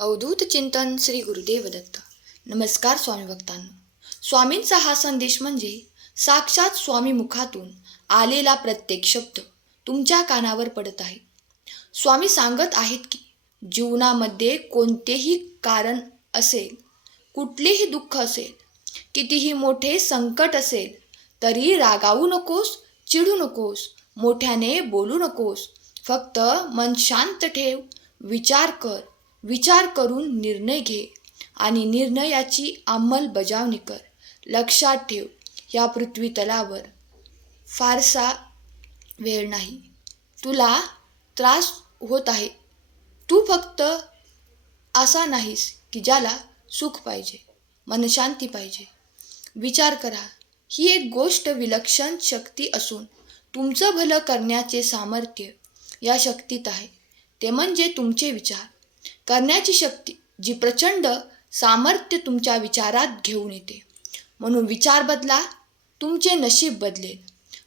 अवधूत चिंतन श्री गुरुदेव दत्त. नमस्कार स्वामी भक्तांनो. स्वामींचा हा संदेश म्हणजे साक्षात स्वामी मुखातून आलेला प्रत्येक शब्द तुमच्या कानावर पडत आहे. स्वामी सांगत आहेत की जीवनामध्ये कोणतेही कारण असेल, कुठलेही दुःख असेल, कितीही मोठे संकट असेल तरी रागावू नकोस, चिडू नकोस, मोठ्याने बोलू नकोस. फक्त मन शांत ठेव, विचार कर, विचार करून निर्णय घे आणि निर्णयाची अंमलबजावणी कर. लक्षात ठेव, या पृथ्वी तलावर फारसा वेळ नाही. तुला त्रास होत आहे. तू फक्त असा नाहीस की ज्याला सुख पाहिजे, मनशांती पाहिजे. विचार करा, ही एक गोष्ट विलक्षण शक्ती असून तुमचं भलं करण्याचे सामर्थ्य या शक्तीत आहे. ते म्हणजे तुमचे विचार करण्याची शक्ती, जी प्रचंड सामर्थ्य तुमच्या विचारात घेऊन येते. म्हणून विचार बदला, तुमचे नशीब बदलेल.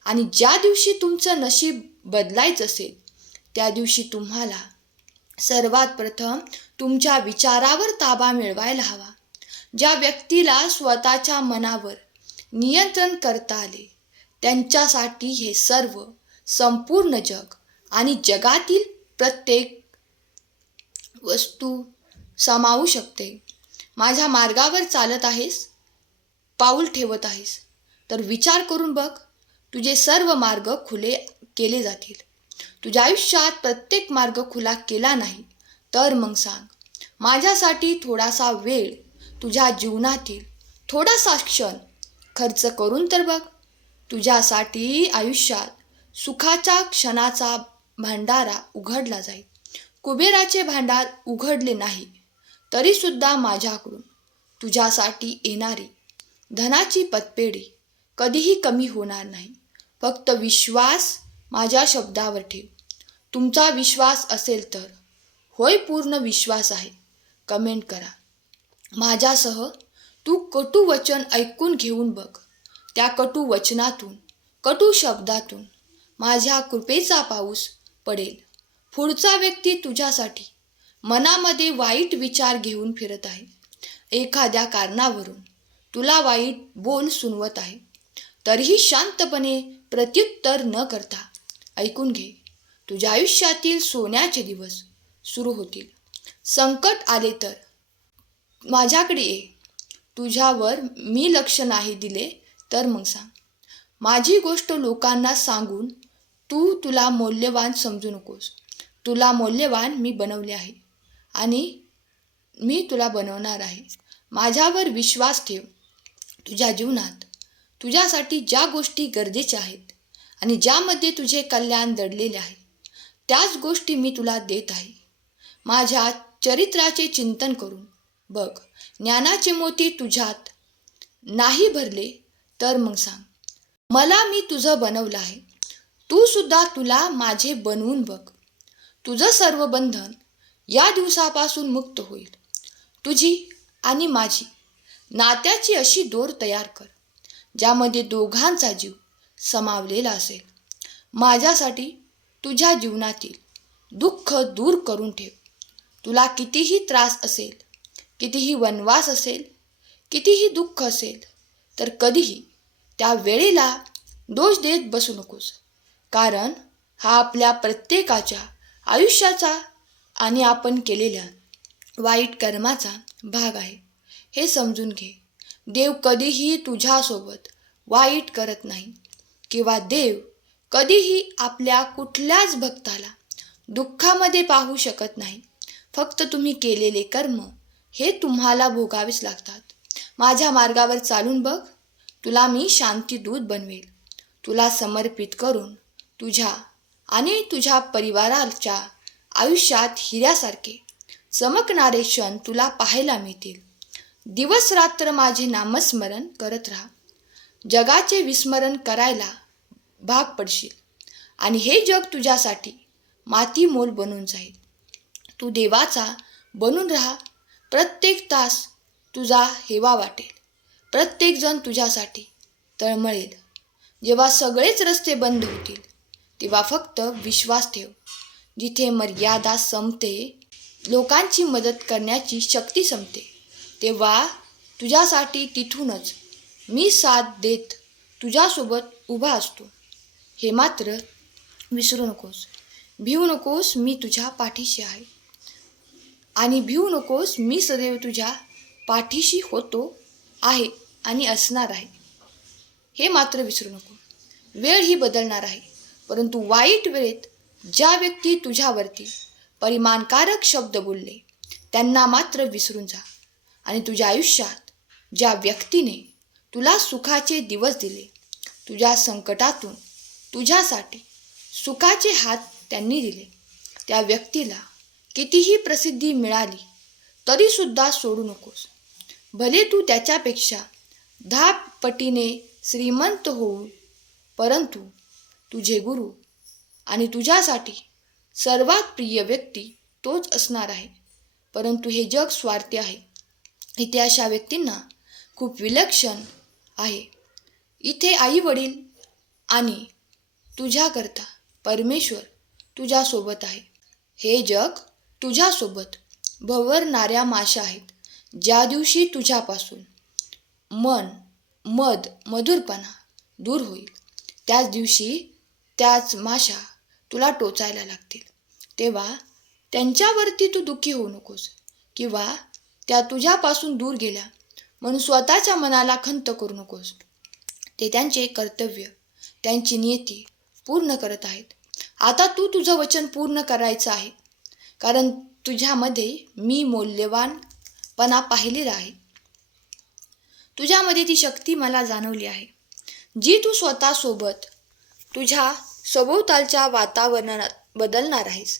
आणि ज्या दिवशी तुमचं नशीब बदलायचं असेल त्या दिवशी तुम्हाला सर्वात प्रथम तुमच्या विचारावर ताबा मिळवायला हवा. ज्या व्यक्तीला स्वतःच्या मनावर नियंत्रण करता आले त्यांच्यासाठी हे सर्व संपूर्ण जग आणि जगातील प्रत्येक वस्तू सामावू शकते. माझ्या मार्गावर चालत आहेस, पाऊल ठेवत आहेस, तर विचार करून बघ, तुझे सर्व मार्ग खुले केले जातील. तुझ्या आयुष्यात प्रत्येक मार्ग खुला केला नाही तर मग सांग, माझ्यासाठी थोडासा वेळ तुझ्या जीवनातील थोडासा क्षण खर्च करून तर बघ. तुझ्यासाठी आयुष्यात सुखाच्या क्षणाचा भांडारा उघडला जाईल. कुबेराचे भांडार उघडले नाही तरीसुद्धा माझ्याकडून तुझ्यासाठी येणारी धनाची पतपेढी कधीही कमी होणार नाही. फक्त विश्वास माझ्या शब्दावर ठेव. तुमचा विश्वास असेल तर, होय पूर्ण विश्वास आहे, कमेंट करा. माझ्यासह तू कटू वचन ऐकून घेऊन बघ. त्या कटू वचनातून, कटू शब्दातून माझ्या कृपेचा पाऊस पडेल. पुढचा व्यक्ती तुझ्यासाठी मनामध्ये वाईट विचार घेऊन फिरत आहे. एखाद्या कारणावरून तुला वाईट बोल सुनवत आहे, तरीही शांतपणे प्रत्युत्तर न करता ऐकून घे. तुझ्या आयुष्यातील सोन्याचे दिवस सुरू होतील. संकट आले तर माझ्याकडे ये. तुझ्यावर मी लक्ष नाही दिले तर मग सांग. माझी गोष्ट लोकांना सांगून तुला मौल्यवान समजू नकोस. तुला मौल्यवान मी बनवले आहे आणि मी तुला बनवणार आहे. माझ्यावर विश्वास ठेव. तुझ्या जीवनात तुझ्यासाठी ज्या गोष्टी गरजेच्या आहेत आणि ज्यामध्ये तुझे कल्याण दडलेले आहे त्याच गोष्टी मी तुला देत आहे. माझ्या चरित्राचे चिंतन करून बघ. ज्ञानाचे मोती तुझ्यात नाही भरले तर मग सांग, मला मी तुझं बनवलं आहे. तू सुद्धा तुला माझे बनवून बघ. तुझं सर्व बंधन या दिवसापासून मुक्त होईल. तुझी आणि माझी नात्याची अशी दोर तयार कर ज्यामध्ये दोघांचा जीव समावलेला असेल. माझ्यासाठी तुझ्या जीवनातील दुःख दूर करून ठेव. तुला कितीही त्रास असेल, कितीही वनवास असेल, कितीही दुःख असेल, तर कधीही त्या वेळेला दोष देत बसू नकोस. कारण हा आपल्या प्रत्येकाच्या आयुष्याचा आणि आपण केलेल्या वाईट कर्माचा भाग आहे, हे समजून घे. देव कधीही तुझ्यासोबत वाईट करत नाही किंवा देव कधीही आपल्या कुठल्याच भक्ताला दुःखामध्ये पाहू शकत नाही. फक्त तुम्ही केलेले कर्म हे तुम्हाला भोगावेच लागतात. माझ्या मार्गावर चालून बघ. तुला मी शांतीदूत बनवेल. तुला समर्पित करून तुझ्या आणि तुझ्या परिवाराच्या आयुष्यात हिऱ्यासारखे चमकणारे क्षण तुला पाहायला मिळतील. दिवस रात्र माझे नामस्मरण करत राहा. जगाचे विस्मरण करायला भाग पडशील आणि हे जग तुझ्यासाठी माती मोल बनून जाईल. तू देवाचा बनून राहा. प्रत्येक तास तुझा हेवा वाटेल. प्रत्येक जण तुझ्यासाठी तळमळेल. जेव्हा सगळेच रस्ते बंद होतील तेव्हा फक्त विश्वास ठेव. जिथे मर्यादा संपते लोकांची मदत करण्याची शक्ती संपते, तेव्हा तुझ्यासाठी तिथूनच मी साथ देत तुझ्यासोबत उभा असतो. हे मात्र विसरू नकोस. भिवू नकोस, मी तुझ्या पाठीशी आहे. आणि भिवू नकोस, मी सदैव तुझ्या पाठीशी होतो, आहे आणि असणार आहे. हे मात्र विसरू नको. वेळ ही बदलणार आहे, परंतु वाईट वेळेत ज्या व्यक्ती तुझ्यावरती परिमाणकारक शब्द बोलले त्यांना मात्र विसरून जा. आणि तुझ्या आयुष्यात ज्या व्यक्तीने तुला सुखाचे दिवस दिले, तुझ्या संकटातून तुझ्यासाठी सुखाचे हात त्यांनी दिले, त्या व्यक्तीला कितीही प्रसिद्धी मिळाली तरीसुद्धा सोडू नकोस. भले तू त्याच्यापेक्षा 10 पटीने श्रीमंत होऊ, परंतु तुझे गुरु आणि तुझ्यासाठी सर्वात प्रिय व्यक्ती तोच असणार आहे. परंतु हे जग स्वार्थी आहे. इथे अशा व्यक्तींना खूप विलक्षण आहे. इथे आई वडील आणि तुझ्याकरता परमेश्वर तुझ्यासोबत आहे. हे जग तुझ्यासोबत भवरणाऱ्या माशा आहेत. ज्या दिवशी तुझ्यापासून मधुरपणा दूर होईल, त्याच दिवशी त्याच माशा तुला टोचायला लागतील. तेव्हा त्यांच्यावरती तू दुःखी होऊ नकोस किंवा त्या तुझ्यापासून दूर गेल्या म्हणून स्वतःच्या मनाला खंत करू नकोस. ते त्यांचे कर्तव्य, त्यांची नियती पूर्ण करत आहेत. आता तू तुझं वचन पूर्ण करायचं आहे, कारण तुझ्यामध्ये मी मौल्यवानपणा पाहिलेला आहे. तुझ्यामध्ये ती शक्ती मला जाणवली आहे, जी तू स्वतःसोबत तुझ्या सभोवतालच्या वातावरणात बदलणार आहेस.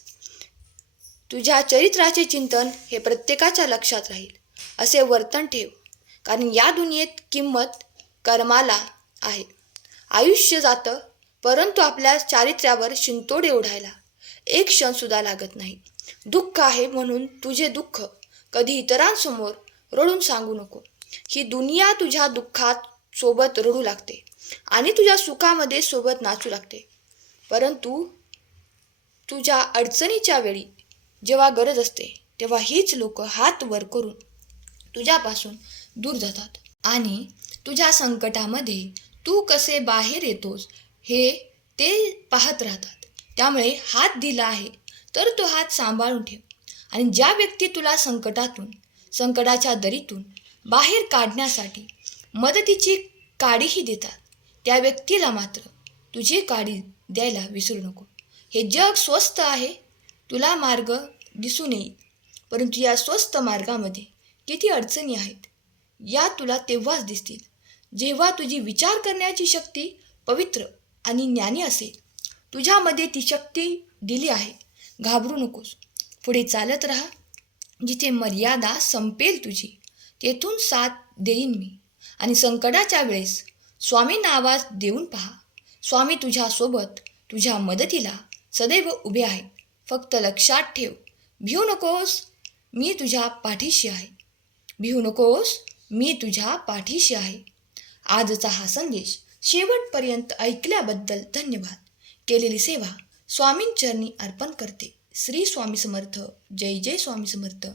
तुझ्या चरित्राचे चिंतन हे प्रत्येकाच्या लक्षात राहील असे वर्तन ठेव, कारण या दुनियेत किंमत कर्माला आहे. आयुष्य जातं, परंतु आपल्या चारित्र्यावर शिंतोडे ओढायला एक क्षणसुद्धा लागत नाही. दुःख आहे म्हणून तुझे दुःख कधी इतरांसमोर रडून सांगू नको. ही दुनिया तुझ्या दुःखात सोबत रडू लागते आणि तुझ्या सुखामध्ये सोबत नाचू लागते, परंतु तुझ्या अडचणीच्या वेळी जेव्हा गरज असते तेव्हा हीच लोक हात वर करून तुझ्यापासून दूर जातात आणि तुझ्या संकटामध्ये तू कसे बाहेर येतोस हे ते पाहत राहतात. त्यामुळे हात दिला आहे तर तो हात सांभाळून ठेव. आणि ज्या व्यक्ती तुला संकटाच्या दरीतून बाहेर काढण्यासाठी मदतीची काडीही देतात, त्या व्यक्तीला मात्र तुझी काडी द्यायला विसरू नको. हे जग स्वस्त आहे, तुला मार्ग दिसून येईल, परंतु या स्वस्त मार्गामध्ये किती अडचणी आहेत या तुला तेव्हाच दिसतील जेव्हा तुझी विचार करण्याची शक्ती पवित्र आणि ज्ञानी असेल. तुझ्यामध्ये ती शक्ती दिली आहे. घाबरू नकोस, पुढे चालत राहा. जिथे मर्यादा संपेल तुझी तेथून साथ देईन मी. आणि संकटाच्या वेळेस स्वामींना आवाज देऊन पहा. स्वामी तुझ्यासोबत तुझ्या मदतीला सदैव उभे आहेत. फक्त लक्षात ठेव, भिवू नकोस, मी तुझ्या पाठीशी आहे. भिवू नकोस, मी तुझ्या पाठीशी आहे. आजचा हा संदेश शेवटपर्यंत ऐकल्याबद्दल धन्यवाद. केलेली सेवा स्वामींचरणी अर्पण करते. श्री स्वामी समर्थ. जय जय स्वामी समर्थ.